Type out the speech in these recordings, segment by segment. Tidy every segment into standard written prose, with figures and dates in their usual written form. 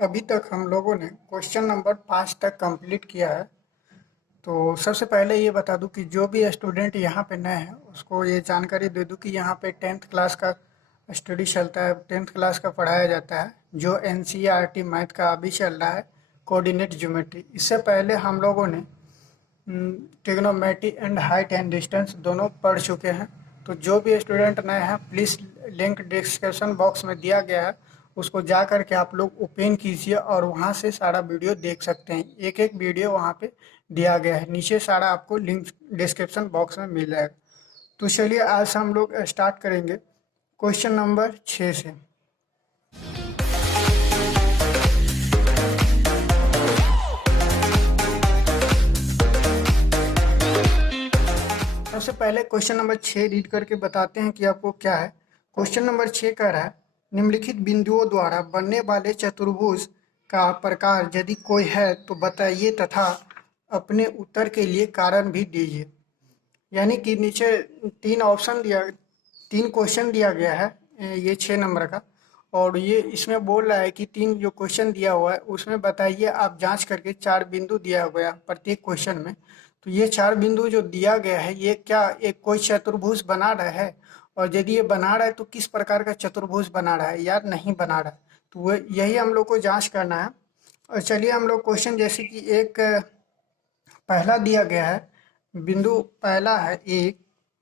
अभी तक हम लोगों ने क्वेश्चन नंबर 5 तक कंप्लीट किया है। तो सबसे पहले ये बता दूं कि जो भी स्टूडेंट यहाँ पे नए हैं उसको ये जानकारी दे दूं कि यहाँ पे 10th क्लास का स्टडी चलता है, 10th क्लास का पढ़ाया जाता है, जो एनसीईआरटी मैथ का अभी चल रहा है, कोऑर्डिनेट ज्योमेट्री। इससे पहले हम लोगों ने trigonometry and height and distance दोनों पढ़ चुके हैं। तो जो भी स्टूडेंट नए हैं प्लीज़ लिंक डिस्क्रिप्शन बॉक्स में दिया गया है, उसको जा कर के आप लोग ओपन कीजिए और वहाँ से सारा वीडियो देख सकते हैं। एक एक वीडियो वहाँ पे दिया गया है, नीचे सारा आपको लिंक डिस्क्रिप्शन बॉक्स में मिल जाएगा। तो चलिए आज हम लोग स्टार्ट करेंगे क्वेश्चन नंबर 6 से। सबसे पहले क्वेश्चन नंबर 6 रीड करके बताते हैं कि आपको क्या है। क्वेश्चन नंबर 6 कह रहा है, निम्नलिखित बिंदुओं द्वारा बनने वाले चतुर्भुज का प्रकार यदि कोई है तो बताइए तथा अपने उत्तर के लिए कारण भी दीजिए। यानी कि नीचे तीन क्वेश्चन दिया गया है, ये 6 नंबर का। और ये इसमें बोल रहा है कि 3 जो क्वेश्चन दिया हुआ है उसमें बताइए आप जांच करके 4 बिंदु दिया गया प्रत्येक क्वेश्चन में। तो ये 4 बिंदु जो दिया गया है ये क्या एक कोई चतुर्भुज बना रहा है, और यदि ये बना रहा है तो किस प्रकार का चतुर्भुज बना रहा है या नहीं बना रहा है, तो वो यही हम लोग को जांच करना है। और चलिए हम लोग क्वेश्चन जैसे कि एक पहला दिया गया है, बिंदु पहला है 1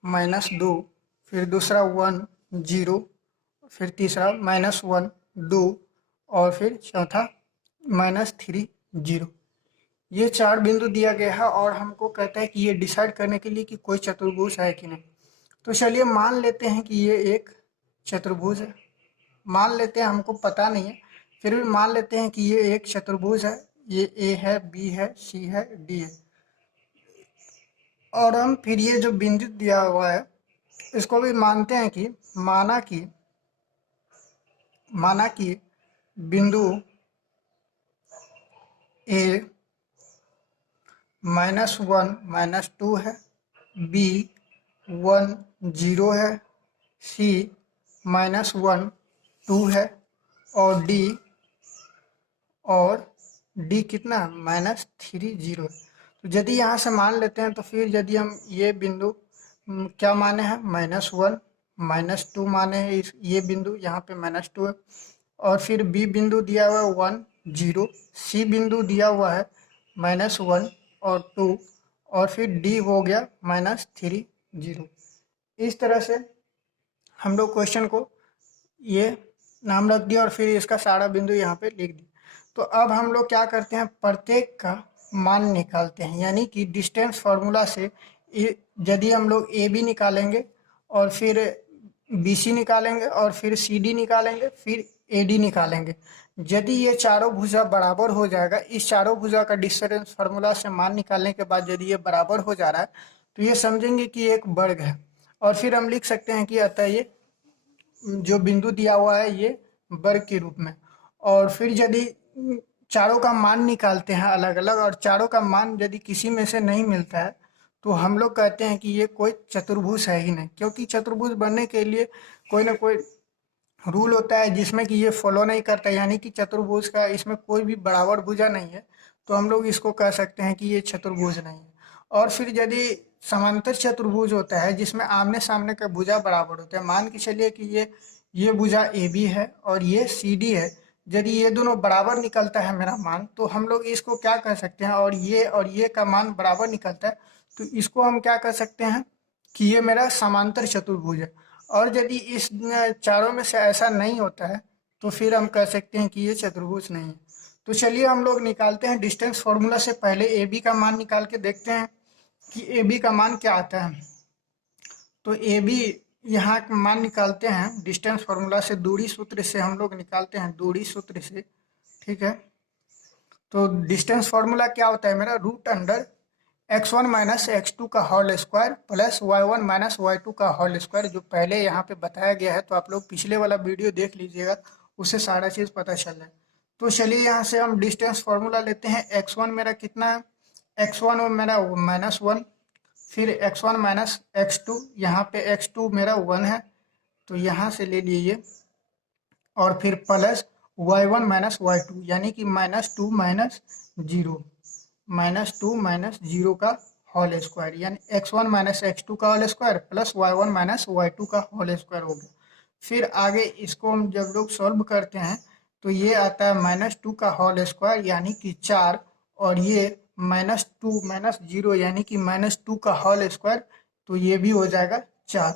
-2, फिर दूसरा 1 0, फिर तीसरा -1 2 और फिर चौथा -3 0। ये 4 बिंदु दिया गया है और हमको कहता है कि ये डिसाइड करने के लिए कि कोई चतुर्भुज है कि नहीं। तो चलिए मान लेते हैं कि ये एक चतुर्भुज है। मान लेते हैं, हमको पता नहीं है, फिर भी मान लेते हैं कि ये एक चतुर्भुज है। ये ए है, बी है, सी है, डी है। और हम फिर ये जो बिंदु दिया हुआ है इसको भी मानते हैं कि माना कि बिंदु ए -1 -2 है, बी 1 0 है, सी -1 2 है और डी कितना -3 0 है। तो यदि यहाँ से मान लेते हैं तो फिर यदि हम ये बिंदु क्या माने हैं -1 -2 माने हैं, ये बिंदु यहाँ पे -2 है। और फिर बी बिंदु दिया हुआ है 1 0, सी बिंदु दिया हुआ है -1 और 2, और फिर डी हो गया -3 0। इस तरह से हम लोग क्वेश्चन को ये नाम रख दिया और फिर इसका सारा बिंदु यहाँ पे लिख दिया। तो अब हम लोग क्या करते हैं, प्रत्येक का मान निकालते हैं। यानी कि डिस्टेंस फार्मूला से यदि हम लोग ए बी निकालेंगे और फिर बी सी निकालेंगे और फिर सी डी निकालेंगे, फिर ए डी निकालेंगे। यदि ये चारों भुजा बराबर हो जाएगा, इस चारों भुजा का डिस्टेंस फार्मूला से मान निकालने के बाद यदि ये बराबर हो जा रहा है तो ये समझेंगे कि एक वर्ग है। और फिर हम लिख सकते हैं कि अतः ये जो बिंदु दिया हुआ है ये वर्ग के रूप में। और फिर यदि चारों का मान निकालते हैं अलग अलग, और चारों का मान यदि किसी में से नहीं मिलता है तो हम लोग कहते हैं कि ये कोई चतुर्भुज है ही नहीं। क्योंकि चतुर्भुज बनने के लिए कोई ना कोई रूल होता है जिसमें कि ये फॉलो नहीं करता, यानी कि चतुर्भुज का इसमें कोई भी बराबर भुजा नहीं है, तो हम लोग इसको कह सकते हैं कि ये चतुर्भुज नहीं है। और फिर यदि समांतर चतुर्भुज होता है जिसमें आमने सामने का भुजा बराबर होता है, मान के चलिए कि ये भुजा ए बी है और ये सी डी है, यदि ये दोनों बराबर निकलता है मेरा मान, तो हम लोग इसको क्या कह सकते हैं, और ये का मान बराबर निकलता है तो इसको हम क्या कह सकते हैं कि ये मेरा समांतर चतुर्भुज है। और यदि इस चारों में से ऐसा नहीं होता है तो फिर हम कह सकते हैं कि ये चतुर्भुज नहीं है। तो चलिए हम लोग निकालते हैं डिस्टेंस फॉर्मूला से। पहले ए बी का मान निकाल के देखते हैं कि ए बी का मान क्या आता है। तो ए बी यहाँ का मान निकालते हैं डिस्टेंस फॉर्मूला से, दूरी सूत्र से हम लोग निकालते हैं, दूरी सूत्र से, ठीक है। तो डिस्टेंस फॉर्मूला क्या होता है मेरा, √x1 - x2 का whole square plus y1 - y2 का होल स्क्वायर, जो पहले यहाँ पे बताया गया है। तो आप लोग पिछले वाला वीडियो देख लीजिएगा, उससे सारा चीज़ पता चल रहा है। तो चलिए यहाँ से हम डिस्टेंस फार्मूला लेते हैं। x1 मेरा कितना है, x1 मेरा -1, फिर x1 - x2, यहाँ पे x2 मेरा 1 है तो यहाँ से ले लीजिए, और फिर प्लस y1 माइनस y2 यानी कि -2 माइनस जीरो, -2 - 0 का होल स्क्वायर, यानी x1 माइनस x2 का whole square plus y1 minus y2 का होल स्क्वायर हो गया। फिर आगे इसको हम जब लोग सॉल्व करते हैं तो ये आता है -2 का होल स्क्वायर यानी कि 4, और ये -2 - 0 यानी कि -2 का होल स्क्वायर, तो ये भी हो जाएगा 4।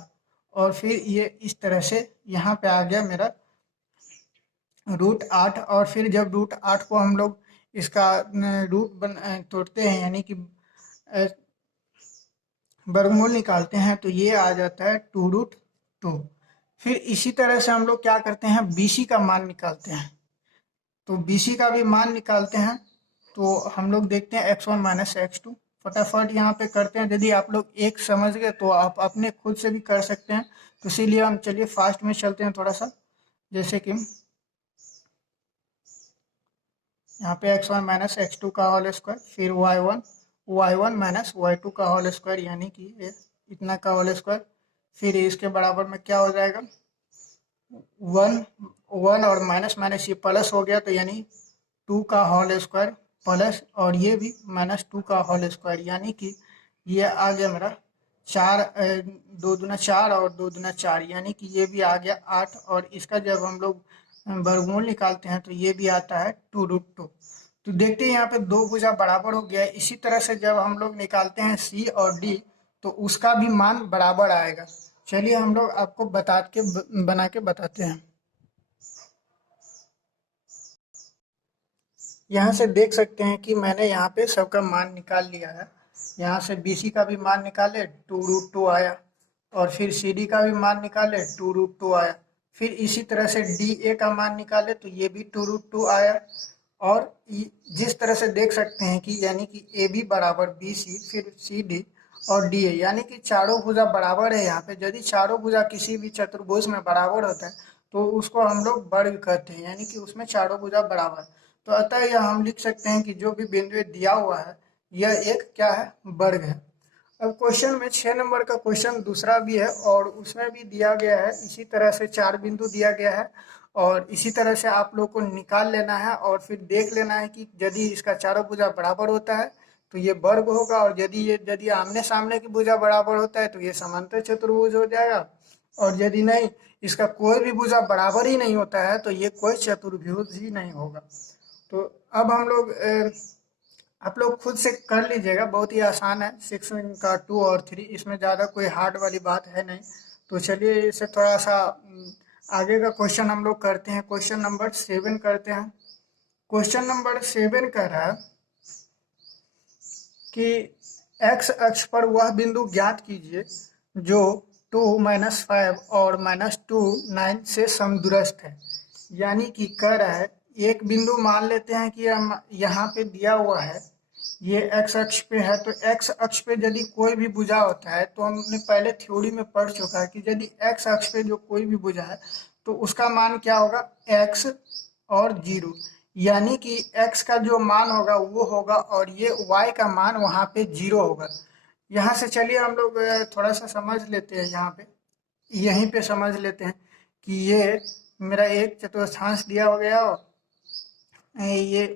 और फिर ये इस तरह से यहाँ पे आ गया मेरा √8। और फिर जब √8 को हम लोग इसका तोड़ते हैं यानी कि वर्गमूल निकालते हैं तो ये आ जाता है 2√2। फिर इसी तरह से हम लोग क्या करते हैं, BC का मान निकालते हैं। तो BC का भी मान निकालते हैं तो हम लोग देखते हैं x1 माइनस x2। फटाफट यहाँ पे करते हैं, यदि आप लोग एक समझ गए तो आप अपने खुद से भी कर सकते हैं। तो इसीलिए हम चलिए फास्ट में चलते हैं थोड़ा सा। जैसे कि यहाँ पे x1 माइनस x2 का होल स्क्वायर, फिर y1 माइनस y2 का होल स्क्वायर यानी कि ये इतना का होल स्क्वायर। फिर इसके बराबर में क्या हो जाएगा, 1 और माइनस माइनस ये प्लस हो गया तो यानी 2 का होल स्क्वायर प्लस, और ये भी -2 का होल स्क्वायर यानी कि ये आ गया मेरा 4, 2 दूना 4 और 2 दूना 4 यानी कि ये भी आ गया 8। और इसका जब हम लोग वर्गमूल निकालते हैं तो ये भी आता है 2√2। तो देखते हैं यहाँ पे दो भुजा बराबर हो गया है। इसी तरह से जब हम लोग निकालते हैं C और D तो उसका भी मान बराबर आएगा। चलिए हम लोग आपको बना के बताते हैं। यहाँ से देख सकते हैं कि मैंने यहाँ पे सबका मान निकाल लिया है। यहाँ से BC का भी मान निकाले 2√2 आया, और फिर CD का भी मान निकाले 2√2 आया। फिर इसी तरह से DA का मान निकाले तो ये भी 2√2 आया। और जिस तरह से देख सकते हैं कि यानी कि AB बराबर BC, फिर CD और DA यानी कि चारों भुजा बराबर है। यहाँ पे यदि चारों भुजा किसी भी चतुर्भुज में बराबर होता है तो उसको हम लोग वर्ग कहते हैं, यानी कि उसमें चारों भुजा बराबर। तो अतः यह हम लिख सकते हैं कि जो भी बिंदु दिया हुआ है यह एक क्या है, वर्ग है। अब क्वेश्चन में 6 नंबर का क्वेश्चन दूसरा भी है और उसमें भी दिया गया है इसी तरह से 4 बिंदु दिया गया है, और इसी तरह से आप लोग को निकाल लेना है और फिर देख लेना है कि यदि इसका चारों भुजा बराबर होता है तो ये वर्ग होगा, और यदि आमने सामने की भुजा बराबर होता है तो ये समांतर चतुर्भुज हो जाएगा, और यदि नहीं इसका कोई भी भुजा बराबर ही नहीं होता है तो ये कोई चतुर्भुज ही नहीं होगा। तो अब हम लोग आप लोग खुद से कर लीजिएगा, बहुत ही आसान है। 6 का 2 और 3, इसमें ज़्यादा कोई हार्ड वाली बात है नहीं। तो चलिए इसे थोड़ा सा आगे का क्वेश्चन हम लोग करते हैं। क्वेश्चन नंबर 7 करते हैं। क्वेश्चन नंबर 7 कह रहा है कि x अक्ष पर वह बिंदु ज्ञात कीजिए जो 2 - 5 और -2 9 से समदूरस्थ है। यानी कि कह रहा है एक बिंदु मान लेते हैं कि हम यहाँ पे दिया हुआ है, ये x अक्ष पे है। तो x अक्ष पे यदि कोई भी भुजा होता है तो हमने पहले थ्योरी में पढ़ चुका है कि यदि x अक्ष पे जो कोई भी भुजा है तो उसका मान क्या होगा, x और 0, यानी कि x का जो मान होगा वो होगा और ये y का मान वहाँ पे 0 होगा। यहाँ से चलिए हम लोग थोड़ा सा समझ लेते हैं। यहाँ पे यहीं पे समझ लेते हैं कि ये मेरा एक चतुर्थांश दिया हो गया हो ये।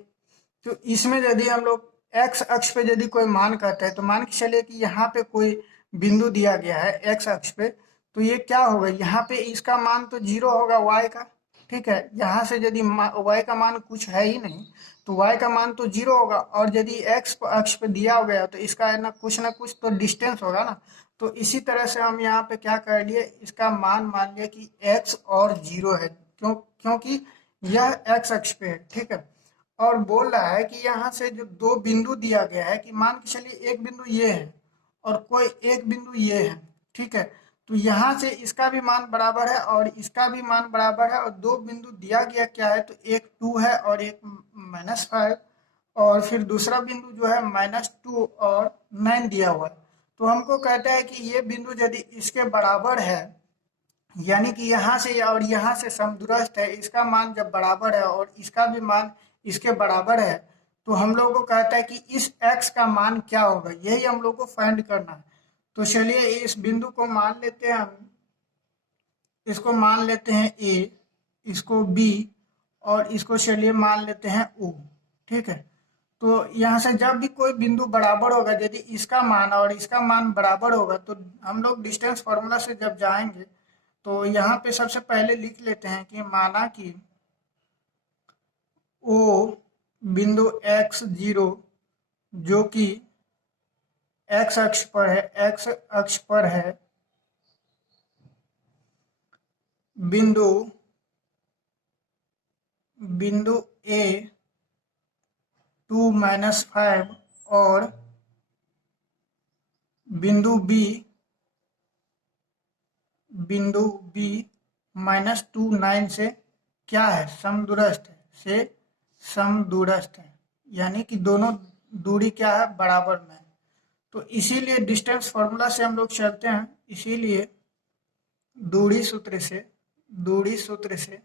तो इसमें यदि हम लोग x अक्ष पे यदि कोई मान करते हैं तो मान के चलिए कि यहाँ पे कोई बिंदु दिया गया है x अक्ष पे, तो ये क्या होगा, यहाँ पे इसका मान तो 0 होगा y का, ठीक है। यहाँ से यदि y का मान कुछ है ही नहीं तो y का मान तो 0 होगा, और यदि x अक्ष पे दिया हो गया तो इसका है ना कुछ तो डिस्टेंस होगा ना। तो इसी तरह से हम यहाँ पे क्या कर लिए, इसका मान लिया कि x और 0 है, क्योंकि यह x अक्ष पे है, ठीक है। और बोल रहा है कि यहाँ से जो दो बिंदु दिया गया है कि मान के चलिए एक बिंदु ये है और कोई एक बिंदु ये है, ठीक है। तो यहाँ से इसका भी मान बराबर है और इसका भी मान बराबर है, और दो बिंदु दिया गया क्या है, तो एक 2 है और एक -5, और फिर दूसरा बिंदु जो है -2 और 9 दिया हुआ है। तो हमको कहता है कि ये बिंदु यदि इसके बराबर है, यानी कि यहाँ से और यहाँ से समदूरस्थ है, इसका मान जब बराबर है और इसका भी मान इसके बराबर है, तो हम लोग को कहता है कि इस x का मान क्या होगा, यही हम लोग को फाइंड करना है। तो चलिए इस बिंदु को मान लेते हैं हम, इसको मान लेते हैं a, इसको b और इसको चलिए मान लेते हैं U। ठीक है, तो यहाँ से जब भी कोई बिंदु बराबर होगा, यदि इसका मान और इसका मान बराबर होगा, तो हम लोग डिस्टेंस फॉर्मूला से जब जाएंगे तो यहाँ पे सबसे पहले लिख लेते हैं कि माना कि O बिंदु x0 जो कि x अक्ष पर है, x अक्ष पर है, बिंदु A 2-5 और बिंदु B -2 9 से क्या है, समदूरस्थ है, समदूरस्थ है, यानी कि दोनों दूरी क्या है, बराबर में है। तो इसीलिए डिस्टेंस फॉर्मूला से हम लोग चलते हैं, इसीलिए दूरी सूत्र से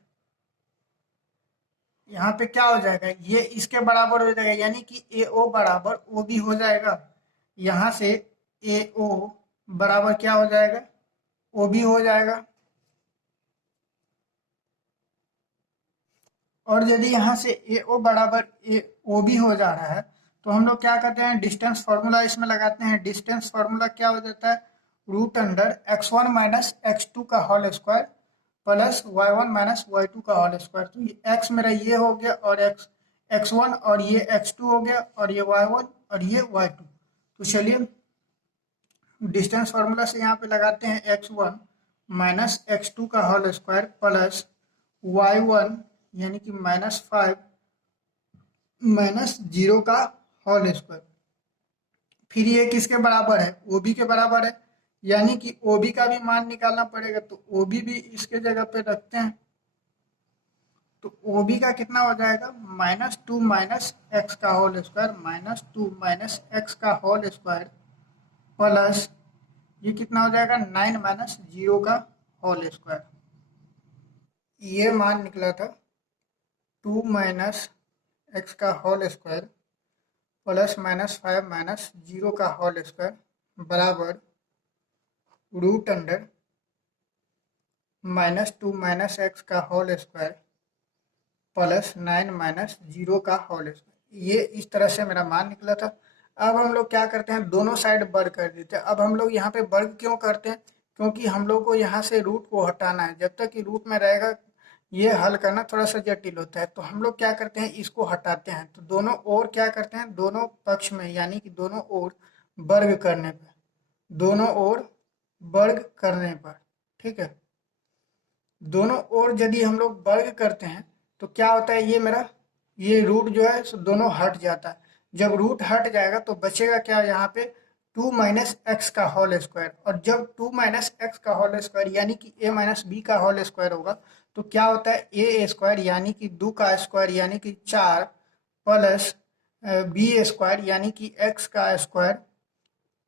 यहाँ पे क्या हो जाएगा, ये इसके बराबर हो जाएगा, यानी कि AO बराबर OB हो जाएगा। यहाँ से AO बराबर क्या हो जाएगा, OB हो जाएगा। और यदि यहाँ से AO बराबर OB हो जा रहा है, तो हम लोग क्या करते हैं, डिस्टेंस फॉर्मूला इसमें लगाते हैं। डिस्टेंस फॉर्मूला क्या हो जाता है, √x1 माइनस x2 का whole square plus y1 minus y2 का होल स्क्वायर। तो ये x मेरा ये हो गया, और x1 और ये x2 हो गया, और ये y1 और ये y2। तो चलिए डिस्टेंस फार्मूला से यहाँ पे लगाते हैं x1 माइनस x2 का होल स्क्वायर प्लस y1 यानी कि -5 -0 का होल स्क्वायर। फिर ये किसके बराबर है, OB के बराबर है, यानी कि OB का भी मान निकालना पड़ेगा। तो OB भी इसके जगह पे रखते हैं, तो OB का कितना हो जाएगा, -2 माइनस x का होल स्क्वायर, -2 माइनस x का होल स्क्वायर प्लस ये कितना हो जाएगा, 9 माइनस 0 का होल स्क्वायर। ये मान निकला था 2 माइनस x का होल स्क्वायर प्लस -5 माइनस 0 का होल स्क्वायर बराबर √2 माइनस x का होल स्क्वायर प्लस 9 माइनस 0 का होल स्क्वायर। ये इस तरह से मेरा मान निकला था। अब हम लोग क्या करते हैं, दोनों साइड वर्ग कर देते हैं। अब हम लोग यहाँ पे वर्ग क्यों करते हैं, क्योंकि हम लोग को यहाँ से रूट को हटाना है। जब तक कि रूट में रहेगा ये हल करना थोड़ा सा जटिल होता है, तो हम लोग क्या करते हैं, इसको हटाते हैं। तो दोनों ओर क्या करते हैं, दोनों पक्ष में यानी कि दोनों ओर वर्ग करने पर, दोनों ओर वर्ग करने पर, ठीक है, दोनों ओर यदि हम लोग वर्ग करते हैं तो क्या होता है, ये मेरा ये रूट जो है सो दोनों हट जाता है। जब रूट हट जाएगा तो बचेगा क्या, यहाँ पे 2 माइनस एक्स का होल स्क्वायर। और जब 2 माइनस एक्स का होल स्क्वायर यानी कि a माइनस बी का होल स्क्वायर होगा, तो क्या होता है, ए स्क्वायर यानी कि 2 का स्क्वायर यानी कि 4 प्लस बी स्क्वायर यानी कि x का स्क्वायर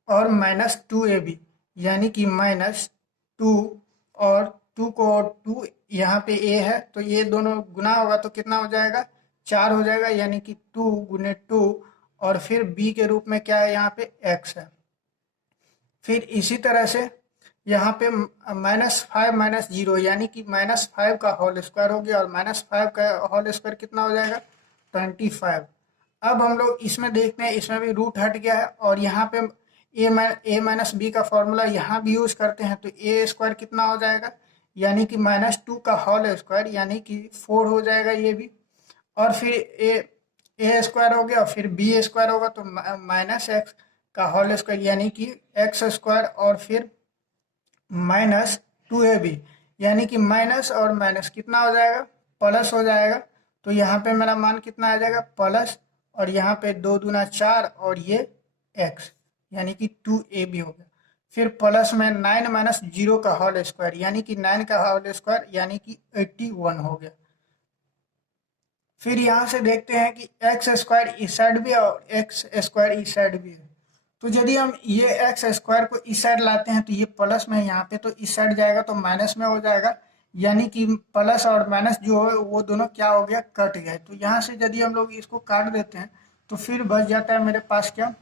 और -2ab यानी कि -2, और 2 को 2 यहाँ पे a है तो ये दोनों गुना होगा तो कितना हो जाएगा, 4 हो जाएगा, यानी कि 2 गुने 2, और फिर b के रूप में क्या है, यहाँ पे x है। फिर इसी तरह से यहाँ पे -5 माइनस 0 यानी कि -5 का होल स्क्वायर हो गया, और -5 का होल स्क्वायर कितना हो जाएगा, 25। अब हम लोग इसमें देखते हैं, इसमें भी रूट हट गया है, और यहाँ पे a माइनस बी का फॉर्मूला यहाँ भी यूज करते हैं, तो a स्क्वायर कितना हो जाएगा, यानी कि -2 का होल स्क्वायर यानी कि 4 हो जाएगा ये भी, और फिर a स्क्वायर हो गया, फिर b स्क्वायर होगा तो -x का होल स्क्वायर यानी कि x स्क्वायर, और फिर -2ab यानी कि माइनस और माइनस कितना हो जाएगा, प्लस हो जाएगा। तो यहाँ पे मेरा मान कितना आ जाएगा, प्लस, और यहाँ पे 2 दूना 4 और ये x यानी कि 2ab हो गया। फिर प्लस में 9 माइनस 0 का होल स्क्वायर यानी कि 9 का होल स्क्वायर यानी कि 81 हो गया। फिर यहाँ से देखते हैं कि एक्स स्क्वायर इस साइड भी है और एक्स स्क्वायर इस साइड भी है। तो यदि हम ये एक्स स्क्वायर को इस साइड लाते हैं तो ये प्लस में है यहाँ पे, तो इस साइड जाएगा तो माइनस में हो जाएगा, यानी कि प्लस और माइनस जो है वो दोनों क्या हो गया, कट गए। तो यहाँ से यदि हम लोग इसको काट देते हैं तो फिर बच जाता है मेरे पास क्या,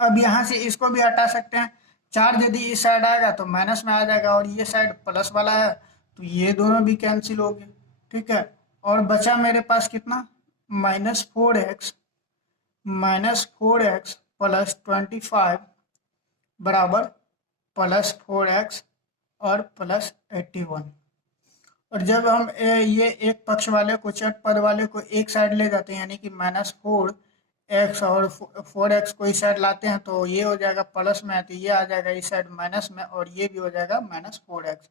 अब यहाँ से इसको भी हटा सकते हैं। 4 यदि इस साइड आएगा तो माइनस में आ जाएगा, और ये साइड प्लस वाला है तो ये दोनों भी कैंसिल हो गए, ठीक है। और बचा मेरे पास कितना, -4x, -4x प्लस 25 बराबर +4x और +81। और जब हम ये एक पक्ष वाले को, चट पद वाले को एक साइड ले जाते हैं, यानी कि -4x और 4x को इस साइड लाते हैं, तो ये हो जाएगा प्लस में, तो ये आ जाएगा इस साइड माइनस में, और ये भी हो जाएगा -4x।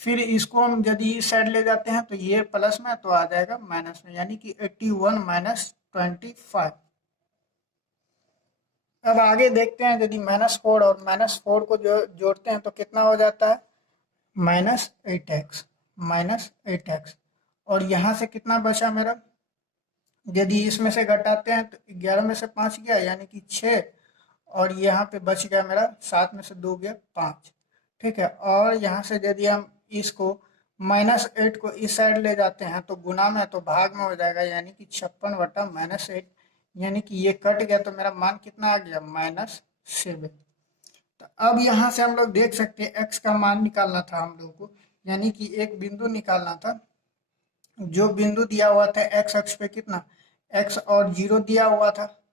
फिर इसको हम यदि इस साइड ले जाते हैं तो ये प्लस में, तो आ जाएगा माइनस में, यानी कि 81 - 25। अब आगे देखते हैं, यदि -4 और -4 को जो जोड़ते हैं तो कितना हो जाता है, -8x, -8x। और यहाँ से कितना बचा मेरा, यदि इसमें से घटाते हैं तो 11 में से 5 गया यानी कि 6, और यहाँ पे बच गया मेरा 7 में से 2 गया 5। ठीक है, और यहाँ से यदि हम इसको -8 को इस साइड ले जाते हैं तो गुना में, तो भाग में हो जाएगा, यानी कि 56/-8, यानी कि ये कट गया, तो मेरा मान कितना आ गया, -7। तो अब यहाँ से हम लोग देख सकते हैं x का मान निकालना था हम लोग को, यानी कि एक बिंदु निकालना था। जो बिंदु दिया हुआ था x अक्ष पे कितना, x और 0 दिया हुआ था,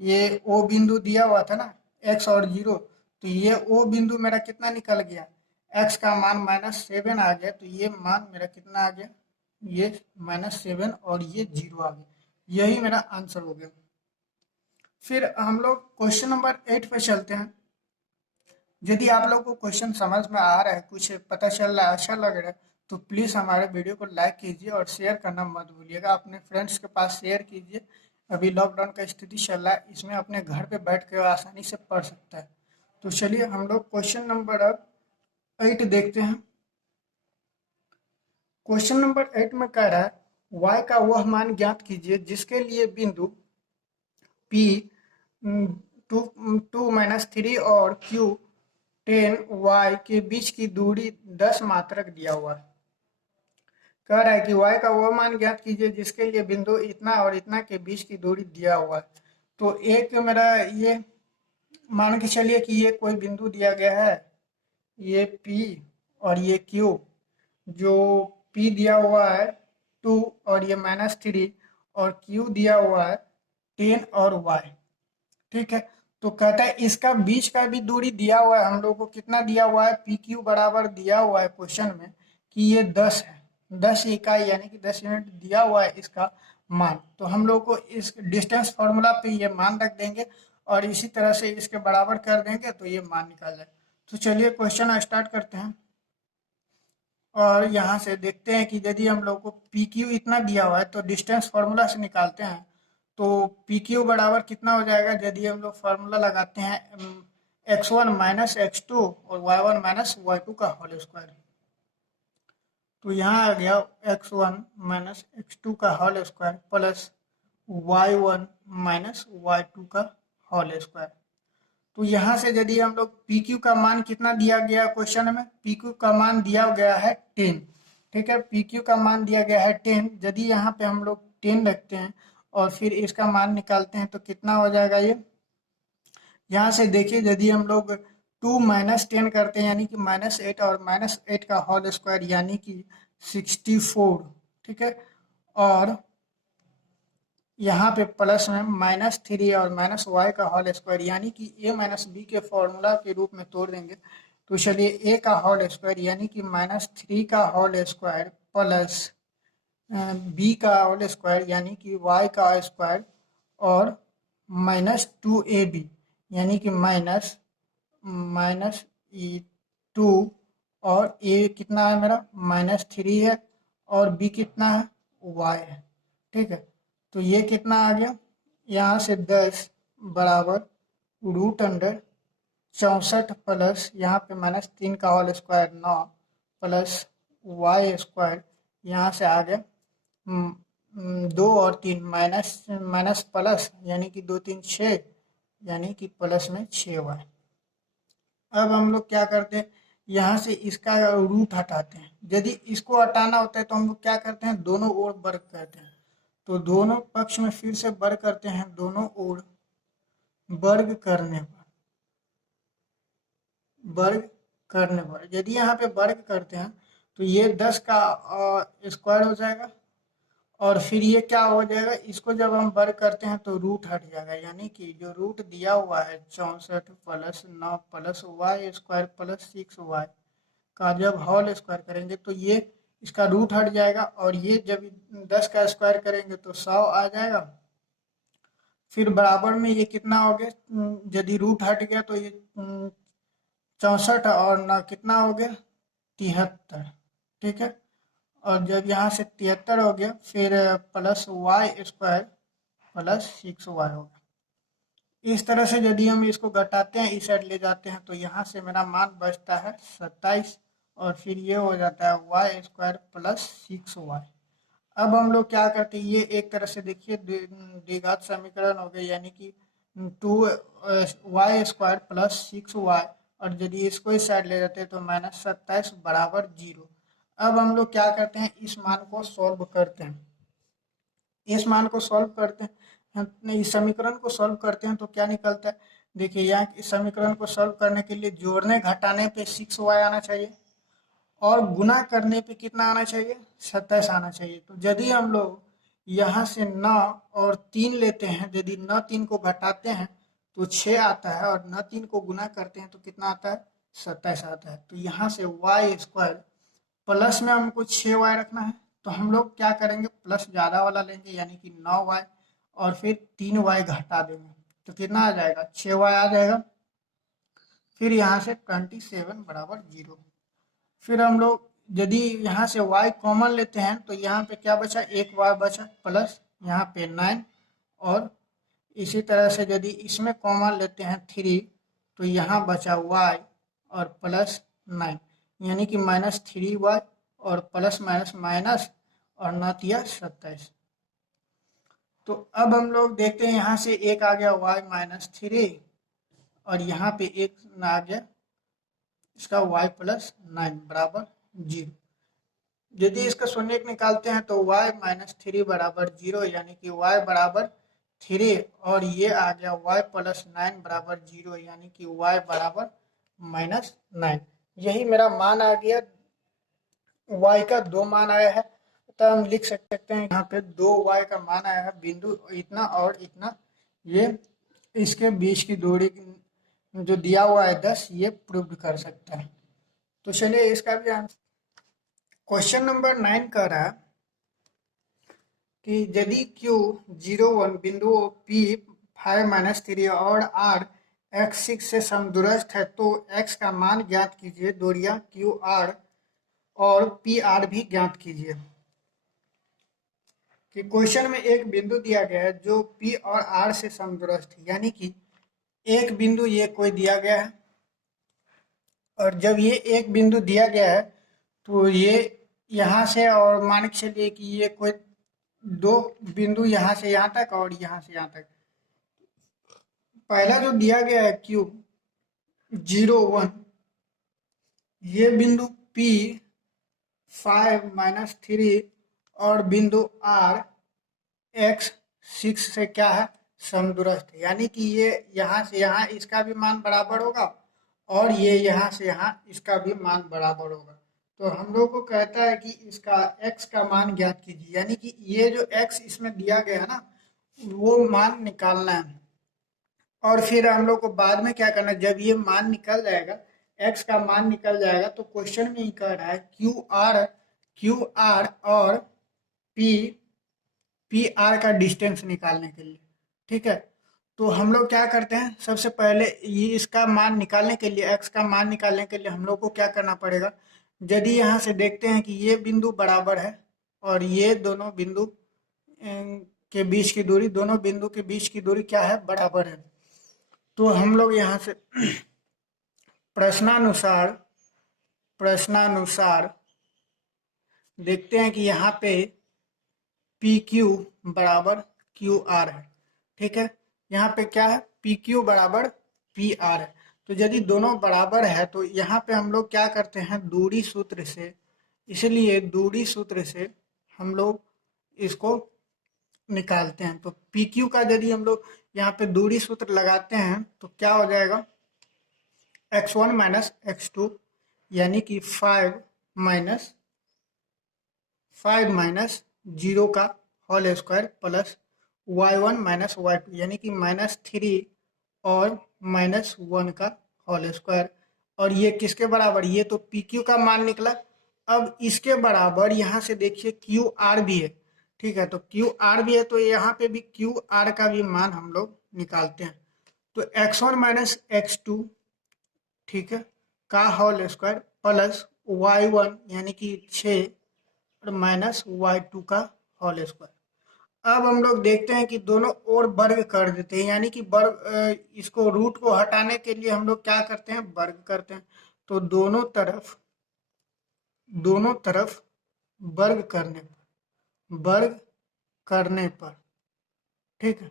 ये ओ बिंदु दिया हुआ था ना, x और 0, तो ये ओ बिंदु मेरा कितना निकल गया, x का मान -7 आ गया, तो ये मान मेरा कितना आ गया, ये -7 और ये 0 आ गया। यही मेरा आंसर हो गया। फिर हम लोग क्वेश्चन नंबर 8 पे चलते हैं। यदि आप लोग को क्वेश्चन समझ में आ रहा है, कुछ पता चल रहा है, अच्छा लग रहा है, तो प्लीज़ हमारे वीडियो को लाइक कीजिए और शेयर करना मत भूलिएगा। अपने फ्रेंड्स के पास शेयर कीजिए। अभी लॉकडाउन का स्थिति चल रहा है, इसमें अपने घर पे बैठ कर आसानी से पढ़ सकता है। तो चलिए हम लोग क्वेश्चन नंबर अब 8 देखते हैं। क्वेश्चन नंबर 8 में कह रहा है y का वह मान ज्ञात कीजिए जिसके लिए बिंदु P 2 - 3 और Q 10y के बीच की दूरी 10 मात्रक दिया हुआ है। कह रहा है कि y का वो मान ज्ञात कीजिए जिसके लिए बिंदु इतना और इतना के बीच की दूरी दिया हुआ है। तो एक मेरा ये मान के चलिए कि ये कोई बिंदु दिया गया है, ये P और ये Q। जो P दिया हुआ है 2 और ये -3, और Q दिया हुआ है 10 और y। ठीक है, तो कहता है इसका बीच का भी दूरी दिया हुआ है हम लोग को, कितना दिया हुआ है, पी क्यू बराबर दिया हुआ है क्वेश्चन में कि ये 10 है, 10 इकाई यानी कि 10 यूनिट दिया हुआ है इसका मान। तो हम लोग को इस डिस्टेंस फार्मूला पे ये मान रख देंगे और इसी तरह से इसके बराबर कर देंगे तो ये मान निकाल जाए। तो चलिए क्वेश्चन स्टार्ट करते हैं, और यहाँ से देखते हैं कि यदि हम लोग को पी क्यू इतना दिया हुआ है तो डिस्टेंस फार्मूला से निकालते हैं। तो पी क्यू बराबर कितना हो जाएगा, यदि हम लोग फार्मूला लगाते हैं x1 - x2 और y1 - y2 का होल स्क्वायर। तो यहाँ आ गया x1 - x2 का whole square plus y1 - y2 का होल स्क्वायर। तो यहाँ से यदि हम लोग पी क्यू का मान कितना दिया गया क्वेश्चन में, पी क्यू का मान दिया गया है 10। ठीक है, पी क्यू का मान दिया गया है 10। यदि यहाँ पे हम लोग 10 रखते हैं और फिर इसका मान निकालते हैं तो कितना हो जाएगा ये, यहाँ से देखिए यदि हम लोग 2 - 10 करते हैं यानी कि -8 और -8 का होल स्क्वायर यानी कि 64। ठीक है, और यहाँ पे प्लस में -3 और -y का होल स्क्वायर यानी कि a - b के फॉर्मूला के रूप में तोड़ देंगे। तो चलिए a का होल स्क्वायर यानी कि -3 का होल स्क्वायर प्लस b का होल स्क्वायर यानी कि y का स्क्वायर और -2ab यानी कि -2, और a कितना है मेरा -3 है और b कितना है y है। ठीक है, तो ये कितना आ गया, यहाँ से 10 बराबर √64 प्लस यहाँ पे -3 का whole square 9 plus y square, यहाँ से आ गया 2 और 3 माइनस माइनस प्लस यानी कि 2 3 6 यानी कि प्लस में 6y। अब हम लोग क्या करते हैं, यहाँ से इसका रूट हटाते हैं। यदि इसको हटाना होता है तो हम लोग क्या करते हैं, दोनों ओर वर्ग करते हैं। तो दोनों पक्ष में फिर से वर्ग करते हैं, दोनों ओर वर्ग करने पर, वर्ग करने पर यदि यहाँ पे वर्ग करते हैं तो ये 10 का स्क्वायर हो जाएगा और फिर ये क्या हो जाएगा, इसको जब हम वर्ग करते हैं तो रूट हट जाएगा, यानी कि जो रूट दिया हुआ है 64 plus 9 plus y square plus 6y का जब होल स्क्वायर करेंगे तो ये इसका रूट हट जाएगा, और ये जब 10 का स्क्वायर करेंगे तो 100 आ जाएगा। फिर बराबर में ये कितना हो गया, यदि रूट हट गया तो ये 64 और ना कितना हो गया 73। ठीक है, और जब यहाँ से 73 हो गया फिर plus y square plus 6y होगा। इस तरह से यदि हम इसको घटाते हैं इस साइड ले जाते हैं तो यहाँ से मेरा मान बचता है 27, और फिर ये हो जाता है वाई स्क्वायर प्लस 6y। अब हम लोग क्या करते हैं, ये एक तरह से देखिए द्विघात समीकरण हो गया, यानी कि 2y स्क्वायर प्लस 6y, और यदि इसको इस साइड ले जाते हैं तो -27 बराबर 0। अब हम लोग क्या करते हैं, इस मान को सॉल्व करते हैं। इस मान को सॉल्व करते हैं, इस समीकरण को सॉल्व करते हैं तो क्या निकलता है, देखिए यहाँ इस समीकरण को सॉल्व करने के लिए जोड़ने घटाने पे 6y आना चाहिए, और गुना करने पे कितना आना चाहिए 27 आना चाहिए। तो यदि हम लोग यहाँ से 9 और 3 लेते हैं, यदि 9 3 को घटाते हैं तो 6 आता है, और 9 3 को गुना करते हैं तो कितना आता है 27 आता है। तो यहाँ से वाई स्क्वायर प्लस में हमको 6y रखना है, तो हम लोग क्या करेंगे प्लस ज़्यादा वाला लेंगे, यानी कि 9y, और फिर 3y घटा देंगे तो कितना आ जाएगा 6y आ जाएगा। फिर यहाँ से 27 बराबर 0। फिर हम लोग यदि यहाँ से y कॉमन लेते हैं तो यहाँ पे क्या बचा, एक y बचा प्लस यहाँ पे 9, और इसी तरह से यदि इसमें कॉमन लेते हैं 3 तो यहाँ बचा y और प्लस 9, यानी कि -3y और प्लस माइनस माइनस और 9 तिया 27। तो अब हम लोग देखते हैं, यहाँ से एक आ गया y-3, और यहाँ पे एक आ गया इसका y प्लस 9 बराबर 0। यदि इसका शून्य निकालते हैं तो y-3 बराबर 0, यानी कि y बराबर 3, और ये आ गया y प्लस 9 बराबर 0, यानी कि y बराबर -9। यही मेरा मान आ गया, y का दो मान आया है, तो हम लिख सकते हैं यहाँ पे 2y का मान आया है, बिंदु इतना और इतना, ये इसके बीच की दूरी जो दिया हुआ है 10, ये प्रूव कर सकता है। तो चलिए इसका भी आंसर, क्वेश्चन नंबर 9 कह रहा है कि यदि Q 01 बिंदु P 5-3 और R x6 से समदूरस्थ है तो x का मान ज्ञात कीजिए, दूरियां QR और PR भी ज्ञात कीजिए। कि क्वेश्चन में एक बिंदु दिया गया है जो P और R से समदूरस्थ है, यानी कि एक बिंदु ये कोई दिया गया है, और जब ये एक बिंदु दिया गया है तो ये यहाँ से, और मान के चलिए कि ये कोई दो बिंदु यहाँ से यहाँ तक और यहाँ से यहाँ तक। पहला जो दिया गया है Q 01, ये बिंदु P 5-3 और बिंदु R x6 से क्या है समदूरस्थ, यानी कि ये यहाँ से यहाँ इसका भी मान बराबर होगा, और ये यहाँ से यहाँ इसका भी मान बराबर होगा। तो हम लोग को कहता है कि इसका x का मान ज्ञात कीजिए, यानी कि ये जो x इसमें दिया गया है ना, वो मान निकालना है। और फिर हम लोग को बाद में क्या करना है, जब ये मान निकल जाएगा, x का मान निकल जाएगा, तो क्वेश्चन में ही कह रहा है क्यू आर और पी आर का डिस्टेंस निकालने के लिए। ठीक है, तो हम लोग क्या करते हैं, सबसे पहले ये इसका मान निकालने के लिए, x का मान निकालने के लिए हम लोग को क्या करना पड़ेगा, यदि यहाँ से देखते हैं कि ये बिंदु बराबर है और ये दोनों बिंदु के बीच की दूरी, दोनों बिंदु के बीच की दूरी क्या है बराबर है, तो हम लोग यहाँ से प्रश्नानुसार देखते हैं कि यहाँ पे पी क्यू बराबर क्यू आर है। ठीक है, यहाँ पे क्या है पी क्यू बराबर पी आर है। तो यदि दोनों बराबर है तो यहाँ पे हम लोग क्या करते हैं, दूरी सूत्र से, इसलिए दूरी सूत्र से हम लोग इसको निकालते हैं। तो पी क्यू का यदि हम लोग यहाँ पे दूरी सूत्र लगाते हैं तो क्या हो जाएगा, x1 माइनस x2, यानी कि 5 माइनस 0 का whole square plus y1 minus y2 यानी कि -3 और -1 का होल स्क्वायर। और ये किसके बराबर, ये तो पी क्यू का मान निकला। अब इसके बराबर यहाँ से देखिए क्यू आर भी है, ठीक है। तो क्यू आर भी है तो यहाँ पे भी क्यू आर का भी मान हम लोग निकालते हैं। तो x1 माइनस x2, ठीक है, का होल स्क्वायर प्लस y1 यानी कि 6 और माइनस y2 का होल स्क्वायर। अब हम लोग देखते हैं कि दोनों ओर वर्ग कर देते हैं, यानी कि वर्ग इसको रूट को हटाने के लिए हम लोग क्या करते हैं, वर्ग करते हैं। तो दोनों तरफ वर्ग करने पर, ठीक है,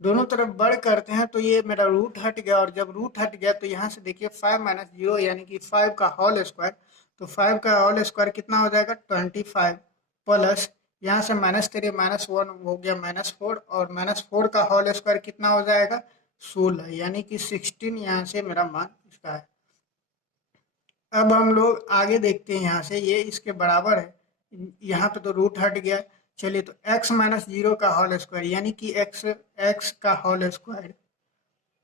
दोनों तरफ वर्ग करते हैं तो ये मेरा रूट हट गया। और जब रूट हट गया तो यहाँ से देखिए 5 माइनस 0 यानी कि 5 का होल स्क्वायर। तो 5 का होल स्क्वायर कितना हो जाएगा, 25 प्लस यहाँ से -3 -1 हो गया -4 और -4 का होल स्क्वायर कितना हो जाएगा, 16 यानी कि 16 यहाँ से मेरा मान इसका है। अब हम लोग आगे देखते हैं, यहाँ से ये इसके बराबर है, यहाँ पे तो रूट हट गया। चलिए तो x माइनस 0 का होल स्क्वायर यानी कि x का होल स्क्वायर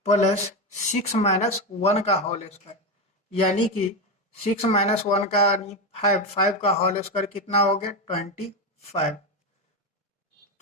प्लस 6 माइनस 1 का होल स्क्वायर यानी कि 6 माइनस 1 का 5 का होल स्क्वायर कितना हो गया, 25।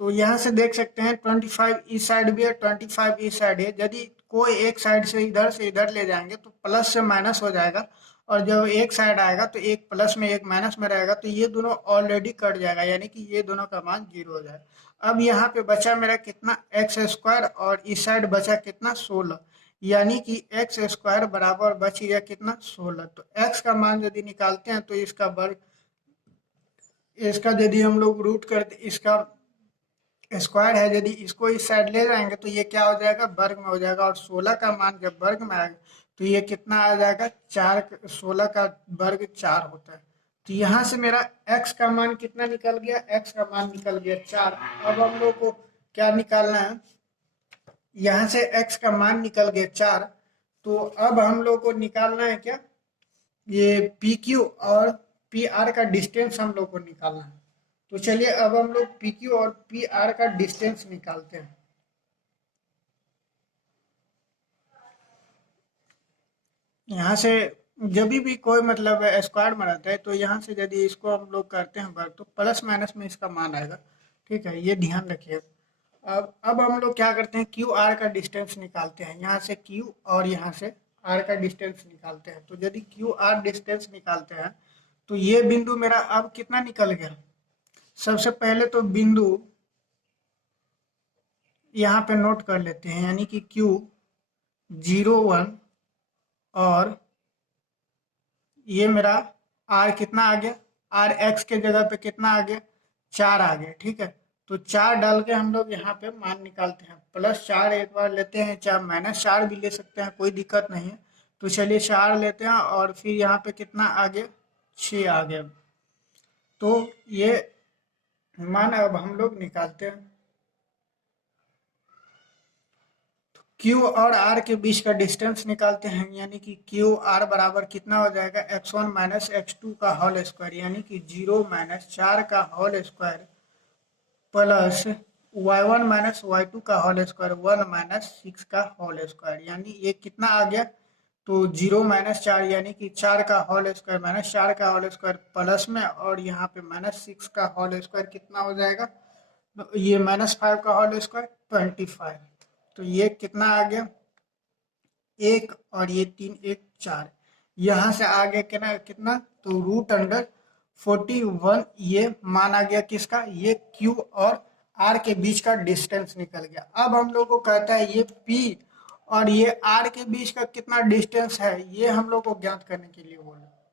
तो यहाँ से देख सकते हैं 25 इस साइड भी है, 25 इस साइड है। यदि कोई एक साइड से इधर ले जाएंगे तो प्लस से माइनस हो जाएगा, और जब एक साइड आएगा तो एक प्लस में एक माइनस में रहेगा, तो ये दोनों ऑलरेडी कट जाएगा यानी कि ये दोनों का मान 0 हो जाएगा। अब यहाँ पे बचा मेरा कितना, एक्स स्क्वायर, और इस साइड बचा कितना, 16 यानी कि एक्स स्क्वायर बराबर बच गया कितना, 16। तो एक्स का मान यदि निकालते हैं तो इसका यदि हम लोग रूट करते, इसका स्क्वायर है, यदि इसको इस साइड ले जाएंगे तो ये क्या हो जाएगा, वर्ग में हो जाएगा। और 16 का मान जब वर्ग में आएगा तो ये कितना आ जाएगा, 4, 16 का वर्ग 4 होता है। तो यहाँ से मेरा x का मान कितना निकल गया, x का मान निकल गया 4। अब हम लोग को क्या निकालना है, यहाँ से x का मान निकल गया 4। तो अब हम लोग को निकालना है क्या, ये पी क्यू और पी आर का डिस्टेंस हम लोग को निकालना है। तो चलिए अब हम लोग पी क्यू और पी आर का डिस्टेंस निकालते हैं। यहाँ से जब भी कोई मतलब स्क्वायर में रहता है तो यहाँ से यदि इसको हम लोग करते हैं वर्ग तो प्लस माइनस में इसका मान आएगा, ठीक है, ये ध्यान रखिए। अब हम लोग क्या करते हैं, क्यू आर का डिस्टेंस निकालते हैं। यहाँ से क्यू और यहाँ से आर का डिस्टेंस निकालते हैं। तो यदि क्यू आर डिस्टेंस निकालते हैं तो ये बिंदु मेरा अब कितना निकल गया, सबसे पहले तो बिंदु यहाँ पे नोट कर लेते हैं, यानी कि Q 0 1 और ये मेरा R कितना आ गया, R x के जगह पे कितना आ गया, 4 आ गया, ठीक है। तो 4 डाल के हम लोग यहाँ पे मान निकालते हैं। +4 एक बार लेते हैं, चाहे -4 भी ले सकते हैं, कोई दिक्कत नहीं है। तो चलिए 4 लेते हैं और फिर यहाँ पे कितना आ गया, 6 आ गया। तो ये मान अब हम लोग निकालते हैं। क्यू और आर के बीच का डिस्टेंस निकालते हैं, यानी कि क्यू आर बराबर कितना हो जाएगा, x1 माइनस x2 का होल स्क्वायर यानी कि 0 माइनस 4 का whole square plus y1 minus y2 का होल स्क्वायर 1 माइनस 6 का होल स्क्वायर, यानी ये कितना आ गया, तो 0 माइनस 4 यानी कि 4 का होल स्क्वायर माइनस 4 का होल स्क्वायर प्लस में, और यहाँ पे -6 का होल स्क्वायर कितना हो जाएगा, ये -5 का होल स्क्वायर 25। तो ये कितना आ गया, 1 और ये 3 1 4, यहाँ से आ गया कितना, तो √41 ये मान आ गया किसका, ये Q और R के बीच का डिस्टेंस निकल गया। अब हम लोग को कहता है ये P और ये R के बीच का कितना डिस्टेंस है, ये हम लोग को ज्ञात करने के लिए बोला।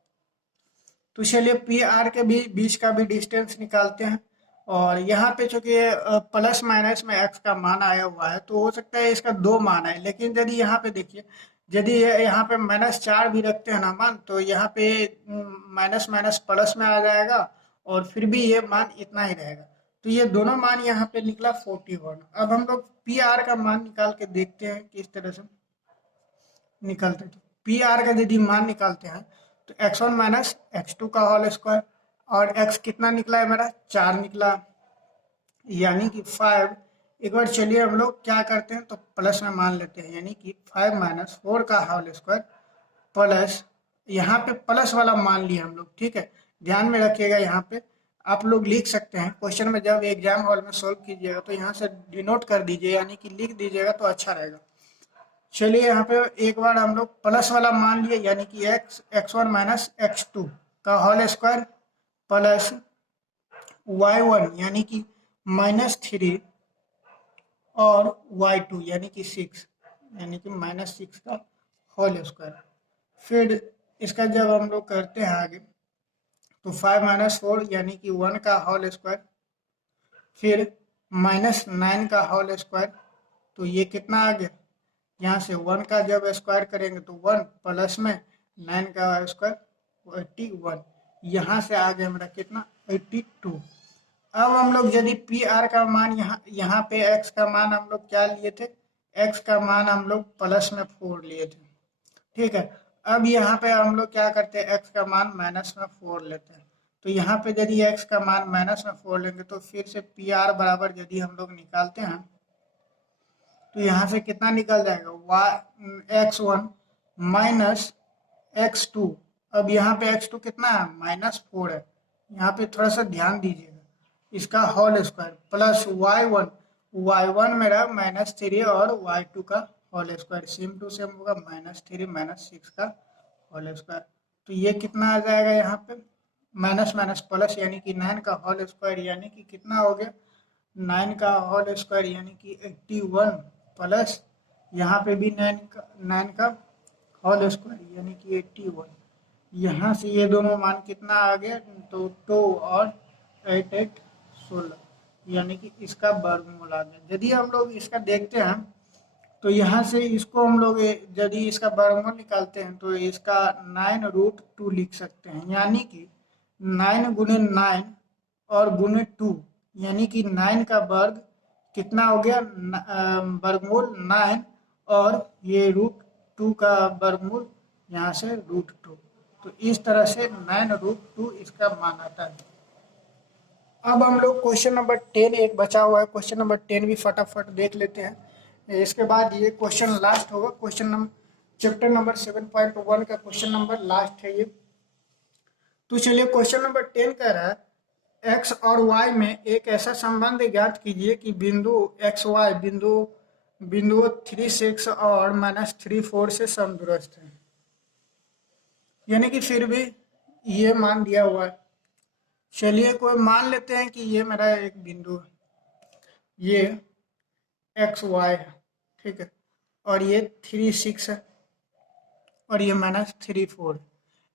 तो चलिए पी आर के बीच का भी डिस्टेंस निकालते हैं। और यहाँ पे चूंकि प्लस माइनस में x का मान आया हुआ है तो हो सकता है इसका 2 मान आए, लेकिन यदि यहाँ पे देखिए, यदि यहाँ पे -4 भी रखते हैं ना मान, तो यहाँ पे माइनस माइनस प्लस में आ जाएगा और फिर भी ये मान इतना ही रहेगा। तो ये दोनों मान यहाँ पे निकला 41। अब हम लोग पी आर का मान निकाल के देखते हैं किस तरह से निकलते हैं। तो पी आर का यदि मान निकालते हैं तो x1 माइनस x2 का होल स्क्वायर, और x कितना निकला है मेरा, 4 निकला, यानी कि 5। एक बार चलिए हम लोग क्या करते हैं तो प्लस में मान लेते हैं, यानी कि 5 माइनस 4 का होल स्क्वायर प्लस, यहाँ पे प्लस वाला मान लिया हम लोग, ठीक है। ध्यान में रखिएगा, यहाँ पे आप लोग लिख सकते हैं क्वेश्चन में, जब एग्जाम हॉल में सॉल्व कीजिएगा तो यहाँ से डिनोट कर दीजिए, यानी कि लिख दीजिएगा तो अच्छा रहेगा। चलिए यहाँ पे एक बार हम लोग प्लस वाला मान लिए, यानी कि x1 माइनस x2 का होल स्क्वायर प्लस y1 यानी कि -3 और y2 यानी कि 6, यानी कि -6 का होल स्क्वायर। फिर इसका जब हम लोग करते हैं आगे तो 5 माइनस 4 यानी कि 1 का होल स्क्वायर, फिर -9 का होल स्क्वायर, तो ये कितना आ गया, यहाँ से 1 का जब स्क्वायर करेंगे तो 1 प्लस में 9 का स्क्वायर 81, यहाँ से आ गया मेरा कितना 82। अब हम लोग यदि पी आर का मान यहाँ पे x का मान हम लोग क्या लिए थे, x का मान हम लोग प्लस में 4 लिए थे, ठीक है। अब यहाँ पे हम लोग क्या करते हैं, x का मान माइनस में 4 लेते हैं, तो यहाँ पे यदि x का मान माइनस में 4 लेंगे तो फिर से पी आर बराबर यदि हम लोग निकालते हैं तो यहाँ से कितना निकल जाएगा, x1 माइनस x2। अब यहाँ पे x2 कितना है, -4 है, यहाँ पे थोड़ा सा ध्यान दीजिएगा, इसका होल स्क्वायर प्लस y1 मेरा -3 और y2 का whole square, same to same होगा, -3 -6 का होल स्क्वायर। तो ये कितना आ जाएगा, यहाँ पे माइनस माइनस प्लस, यानी कि 9 का होल स्क्वायर, यानी कि कितना हो गया 9 का होल स्क्वायर यानी कि 81 प्लस यहाँ पे भी 9 का होल स्क्वायर यानी कि 81। यहाँ से ये दोनों मान कितना आ गया, तो 2 और 8 8 16, यानी कि इसका वर्गमूल आ गया। यदि हम लोग इसका देखते हैं तो यहाँ से इसको हम लोग यदि इसका वर्गमूल निकालते हैं तो इसका 9√2 लिख सकते हैं, यानी कि 9 गुने 9 और गुने 2, यानी कि 9 का वर्ग कितना हो गया, वर्गमूल 9 और ये √2 का वर्गमूल यहाँ से √2, तो इस तरह से 9√2 इसका मान आता है। अब हम लोग क्वेश्चन नंबर 10 एक बचा हुआ है, क्वेश्चन नंबर 10 भी फटाफट देख लेते हैं, इसके बाद ये क्वेश्चन लास्ट होगा, क्वेश्चन नंबर चैप्टर नंबर 7.1 का क्वेश्चन नंबर लास्ट है ये। तो चलिए क्वेश्चन नंबर 10 कह रहा है x और y में एक ऐसा संबंध ज्ञात कीजिए कि बिंदु एक्स वाई बिंदुओं 3 6 और -3 4 से समदूरस्थ है, यानी कि फिर भी ये मान दिया हुआ है। चलिए कोई मान लेते हैं कि ये मेरा एक बिंदु है, ये एक्स वाई है, ठीक है, और ये 3 6 है और ये -3 4,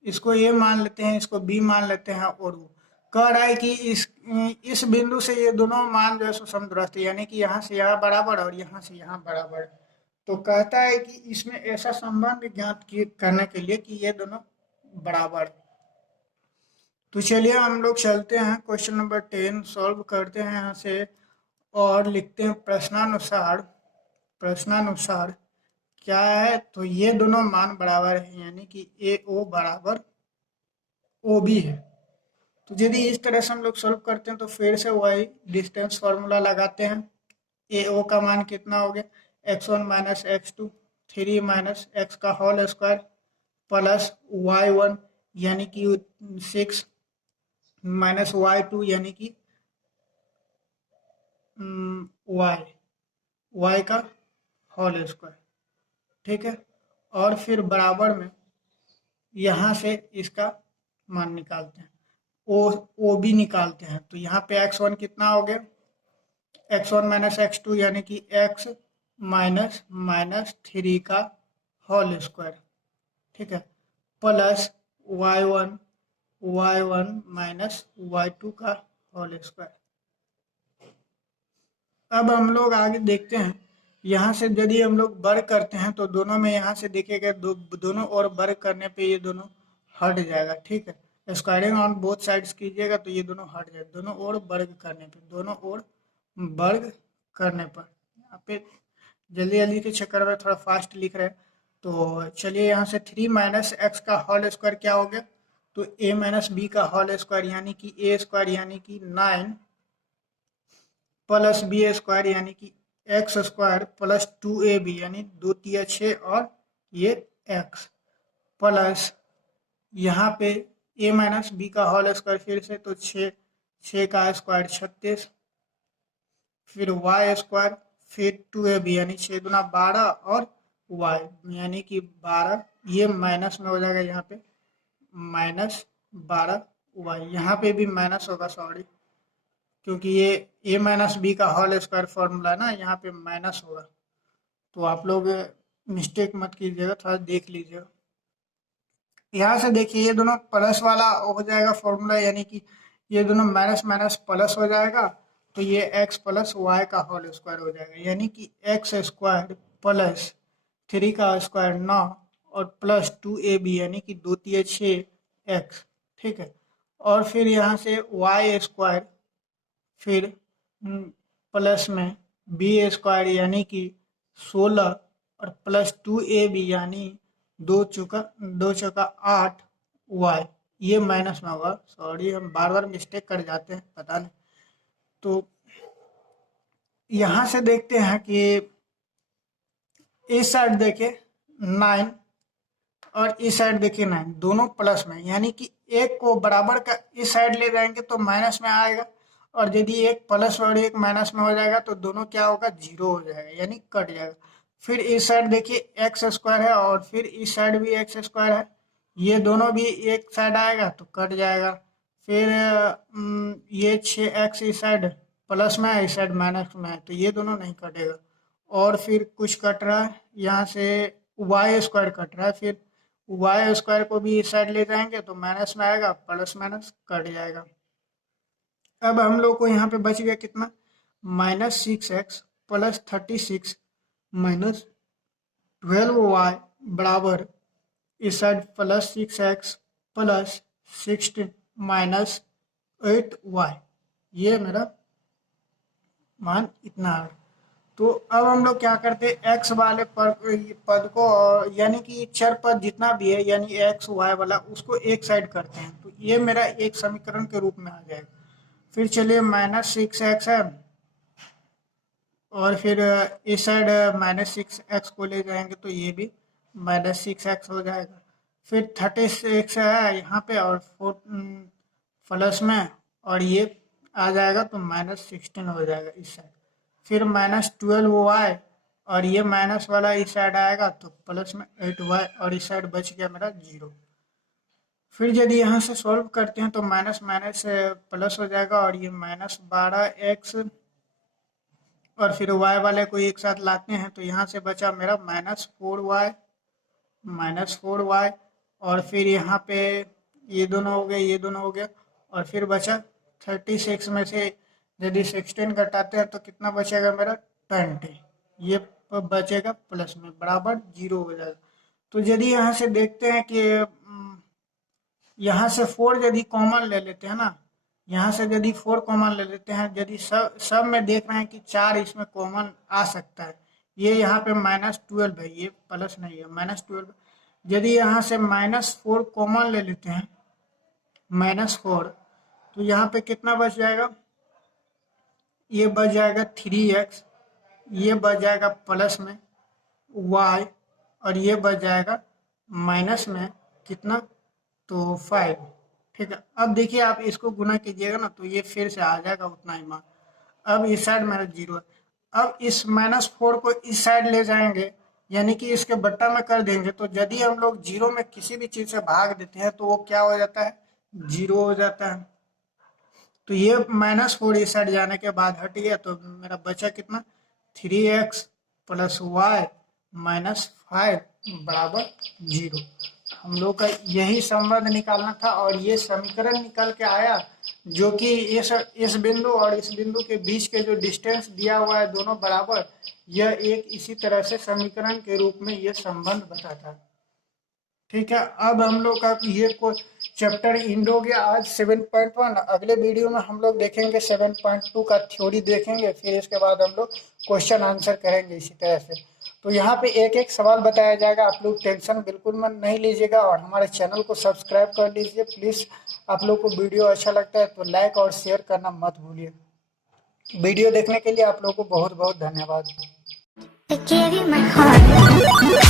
इसको ए मान लेते हैं, इसको बी मान लेते हैं, और वो कह रहा है कि इस बिंदु से ये दोनों मान जो है सो समदूरस्थ है, यानी कि यहाँ से यहाँ बराबर और यहाँ से यहाँ बराबर। तो कहता है कि इसमें ऐसा संबंध ज्ञात करने के लिए कि ये दोनों बराबर। तो चलिए हम लोग चलते हैं क्वेश्चन नंबर 10 सॉल्व करते हैं यहाँ से और लिखते हैं प्रश्नानुसार क्या है, तो ये दोनों मान बराबर है, यानी कि ए ओ बराबर ओ बी है। तो यदि इस तरह से हम लोग सॉल्व करते हैं तो फिर से वही डिस्टेंस फार्मूला लगाते हैं, ए ओ का मान कितना हो गया x1 minus x2 3 minus x का होल स्क्वायर प्लस y1 यानी कि 6 माइनस y2 यानी कि y का होल स्क्वायर, ठीक है। और फिर बराबर में यहाँ से इसका मान निकालते हैं, ओ बी निकालते हैं, तो यहाँ पे x1 कितना हो गया x1 माइनस x2 यानी कि x माइनस -3 का होल स्क्वायर, ठीक है, प्लस y1 माइनस y2 का होल स्क्वायर। अब हम लोग आगे देखते हैं, यहाँ से यदि हम लोग वर्ग करते हैं तो दोनों में यहाँ से देखिएगा दोनों ओर वर्ग करने पे ये दोनों हट जाएगा, ठीक है। स्क्वायरिंग ऑन बोथ साइड्स कीजिएगा तो ये दोनों हट जाएगा, दोनों ओर वर्ग करने पर यहाँ पे जल्दी जल्दी के चक्कर में थोड़ा फास्ट लिख रहे हैं। तो चलिए यहाँ से 3 माइनस एक्स का होल स्क्वायर क्या हो गया, तो a माइनस बी का होल स्क्वायर यानी कि a स्क्वायर यानी कि 9 प्लस बी स्क्वायर यानी कि एक्स स्क्वायर प्लस 2ab यानी 2 तिया 6 और ये एक्स प्लस यहाँ पे a माइनस बी का होल स्क्वायर फिर से तो 6 का स्क्वायर 36 फिर वाई स्क्वायर फिर 2ab यानी 6 गुना 12 और y यानी कि 12 ये माइनस में हो जाएगा यहाँ पे -12y यहाँ पे भी माइनस होगा सॉरी क्योंकि ये a माइनस बी का होल स्क्वायर फॉर्मूला है ना यहाँ पे माइनस होगा तो आप लोग मिस्टेक मत कीजिएगा थोड़ा देख लीजिएगा। यहाँ से देखिए ये दोनों प्लस वाला हो जाएगा फॉर्मूला यानी कि ये दोनों माइनस माइनस प्लस हो जाएगा तो ये एक्स प्लस वाई का होल स्क्वायर हो जाएगा यानी कि एक्स स्क्वायर प्लस 3 का स्क्वायर 9 और प्लस 2ab यानी कि 2 तिया 6 एक्स ठीक है। और फिर यहाँ से वाई स्क्वायर फिर प्लस में बी स्क्वायर यानी कि 16 और प्लस 2ab यानी 2 चौका 8 वाई ये माइनस में होगा सॉरी हम बार बार मिस्टेक कर जाते हैं पता नहीं। तो यहाँ से देखते हैं कि इस साइड देखे 9 और इस साइड देखिए 9 दोनों प्लस में यानी कि एक को बराबर का इस साइड ले जाएंगे तो माइनस में आएगा और यदि एक प्लस और एक माइनस में हो जाएगा तो दोनों क्या होगा जीरो हो जाएगा यानी कट जाएगा। फिर इस साइड देखिए एक्स स्क्वायर है और फिर इस साइड भी एक्स स्क्वायर है ये दोनों भी एक साइड आएगा तो कट जाएगा। फिर ये 6x इस साइड प्लस में है इस साइड माइनस में है तो ये दोनों नहीं कटेगा। और फिर कुछ कट रहा है यहाँ से वाई स्क्वायर कट रहा है फिर वाई स्क्वायर को भी इस साइड ले जाएंगे तो माइनस में आएगा प्लस माइनस कट जाएगा। अब हम लोग को यहाँ पे बच गया कितना -6x प्लस 36 माइनस 12y बराबर इस side plus 6x plus 16 minus 8y ये मेरा मान इतना है। तो अब हम लोग क्या करते हैं एक्स वाले पद को यानी कि चर पद जितना भी है यानी एक्स वाई वाला उसको एक साइड करते हैं तो ये मेरा एक समीकरण के रूप में आ जाएगा। फिर चलिए -6x है और फिर इस साइड -6x को ले जाएंगे तो ये भी -6x हो जाएगा। फिर 36 है यहाँ पे और 4 प्लस में और ये आ जाएगा तो -16 हो जाएगा इस साइड। फिर -12y और ये माइनस वाला इस साइड आएगा तो प्लस में 8y और इस साइड बच गया मेरा 0। फिर यदि यहाँ से सॉल्व करते हैं तो माइनस माइनस प्लस हो जाएगा और ये -12x और फिर y वाले को एक साथ लाते हैं तो यहाँ से बचा मेरा -4y और फिर यहाँ पे ये दोनों हो गए ये दोनों हो गया और फिर बचा 36 में से यदि 16 घटाते हैं तो कितना बचेगा मेरा 20 ये बचेगा प्लस में बराबर 0 हो जाएगा। तो यदि यहाँ से देखते हैं कि यहाँ से 4 यदि कॉमन ले लेते हैं ना यहाँ से यदि 4 कॉमन ले लेते हैं यदि सब में देख रहे हैं कि 4 इसमें कॉमन आ सकता है ये यहाँ पे -12 है ये प्लस नहीं है -12 यदि यहाँ से -4 कॉमन ले लेते हैं -4 तो यहाँ पे कितना बच जाएगा ये बच जाएगा 3x ये बच जाएगा प्लस में y और ये बच जाएगा माइनस में कितना तो 5 ठीक है। अब देखिए आप इसको गुना कीजिएगा ना तो ये फिर से आ जाएगा उतना ही मान। अब इस साइड मेरा 0 है अब इस -4 को इस साइड ले जाएंगे यानी कि इसके बट्टा में कर देंगे तो यदि हम लोग 0 में किसी भी चीज़ से भाग देते हैं तो वो क्या हो जाता है 0 हो जाता है। तो ये -4 इस साइड जाने के बाद हट गया तो मेरा बचा कितना 3x प्लस वाई -5 बराबर 0। हम लोग का यही संबंध निकालना था और ये समीकरण निकल के आया जो कि इस बिंदु और इस बिंदु के बीच के जो डिस्टेंस दिया हुआ है दोनों बराबर यह एक इसी तरह से समीकरण के रूप में यह संबंध बताता है। ठीक है अब हम लोग का ये चैप्टर एंड हो गया आज 7.1। अगले वीडियो में हम लोग देखेंगे 7.2 का थ्योरी देखेंगे फिर इसके बाद हम लोग क्वेश्चन आंसर करेंगे इसी तरह से। तो यहाँ पे एक एक सवाल बताया जाएगा आप लोग टेंशन बिल्कुल मत नहीं लीजिएगा और हमारे चैनल को सब्सक्राइब कर लीजिए प्लीज़। आप लोग को वीडियो अच्छा लगता है तो लाइक और शेयर करना मत भूलिए। वीडियो देखने के लिए आप लोगों को बहुत बहुत धन्यवाद। I gave you my heart.